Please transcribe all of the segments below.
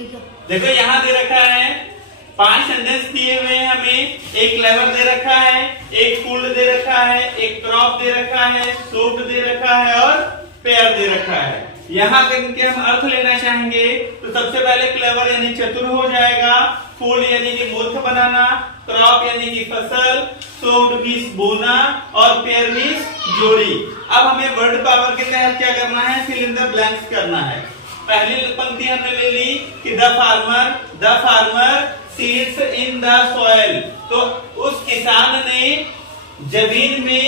देखो यहाँ दे रखा है 5 सेंटेंस दिए हुए हैं हमें। एक क्लेवर दे रखा है, एक फुल दे रखा है, एक क्रॉप दे रखा है, सोप्ड दे रखा है और पेयर दे रखा है। यहाँ इनके हम अर्थ लेना चाहेंगे तो सबसे पहले क्लेवर यानी चतुर हो जाएगा, फुल यानी कि मूर्ख बनाना, क्रॉप यानी कि फसल, सोप्ड मीन्स बोना और पेयर मीन्स जोड़ी। अब हमें वर्ड पावर के तहत क्या करना है, फिल इन द ब्लैंक्स करना है। पहली पंक्ति हमने ले ली कि the farmer seeds in the soil, तो उस किसान ने जमीन में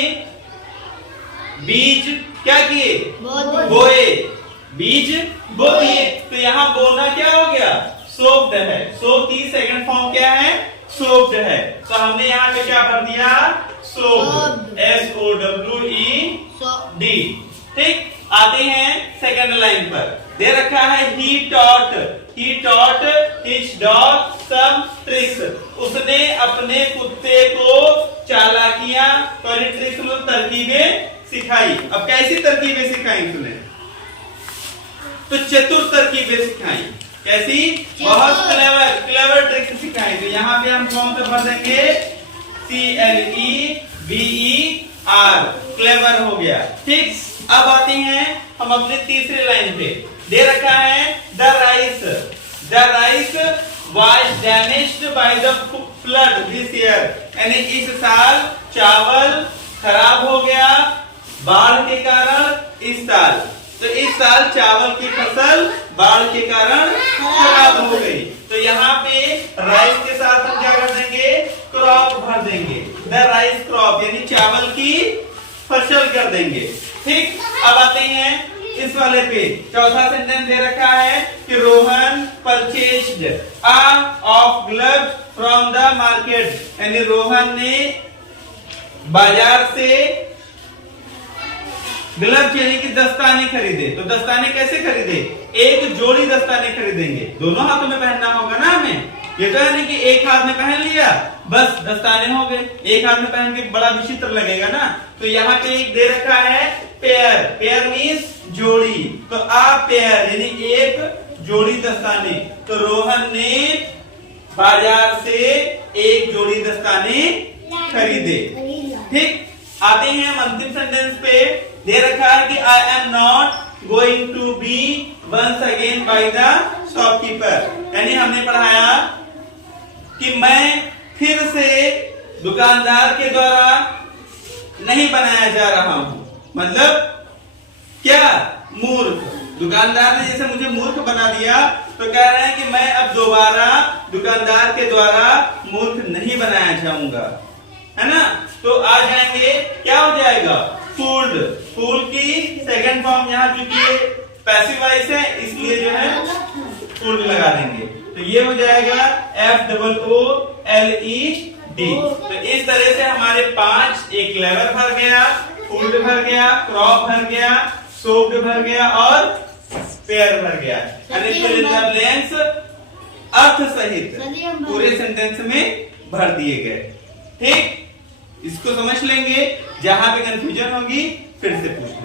बीज क्या किए, बोए, बीज बो दिए। तो यहाँ बोना क्या हो गया, सोप्ड है। सोप की सेकंड फॉर्म क्या है, सोप्ड है। तो हमने यहाँ पे क्या भर दिया, सोप्ड, SOWED। ठीक, आते हैं सेकंड लाइन पर। दे रखा है he taught his dog some tricks, उसने अपने कुत्ते को चालाकियां और ट्रिक्स तरकीबें सिखाई। अब कैसी तरकीबें सिखाई उसने, तो चतुर तरकीबें सिखाई। कैसी, बहुत क्लेवर ट्रिक्स सिखाई। तो यहाँ पे हम कौन सा भर देंगे, CLEVER, क्लेवर हो गया। ठीक, अब आते हैं हम अपने तीसरे लाइन पे। दे रखा है the rice was damaged by the flood this year, यानी इस साल चावल खराब हो गया बाढ़ के कारण इस साल। तो इस साल चावल की फसल बाढ़ के कारण खराब हो गई। तो यहाँ पे राइस के साथ हम क्या कर देंगे, क्रॉप भर देंगे। द राइस क्रॉप यानी चावल की फसल कर देंगे। ठीक, अब आते हैं इस वाले पे। चौथा सेंटेंस दे रखा है कि Rohan purchased of glove from the market, यानी रोहन ने बाजार से ग्लव यानी कि दस्ताने खरीदे। तो दस्ताने कैसे खरीदे, एक जोड़ी दस्ताने खरीदेंगे, दोनों हाथों में पहनना होगा ना हमें। ये तो है नहीं कि एक हाथ में पहन लिया बस दस्ताने हो गए, एक हाथ में पहन के बड़ा विचित्र लगेगा ना। तो यहाँ पे एक दे रखा है पेयर मीन्स जोड़ी। तो पेयर यानी एक जोड़ी दस्ताने। तो रोहन ने बाजार से एक जोड़ी दस्ताने खरीदे। ठीक, आते हैं हम अंतिम सेंटेंस पे। दे रखा है कि I am not going to be once again by the shopkeeper, यानी हमने पढ़ाया कि मैं फिर से दुकानदार के द्वारा नहीं बनाया जा रहा हूं। मतलब क्या, मूर्ख। दुकानदार ने जैसे मुझे मूर्ख बना दिया, तो कह रहे हैं कि मैं अब दोबारा दुकानदार के द्वारा मूर्ख नहीं बनाया जाऊंगा, है ना। तो आ जाएंगे, क्या हो जाएगा, फूल्ड। फूल की सेकंड फॉर्म यहाँ चूंकि पैसिव वॉइस है इसलिए जो है फूल्ड लगा देंगे। तो ये हो जाएगा FOOLED। तो इस तरह से हमारे 5, एक क्लेवर भर गया, फूल्ड भर गया, क्रॉप भर गया, सोप्ड भर गया और पेयर भर गया। ब्लैंक्स अर्थ सहित पूरे सेंटेंस में भर दिए गए। ठीक, इसको समझ लेंगे, जहां पे कंफ्यूजन होगी फिर से पूछना।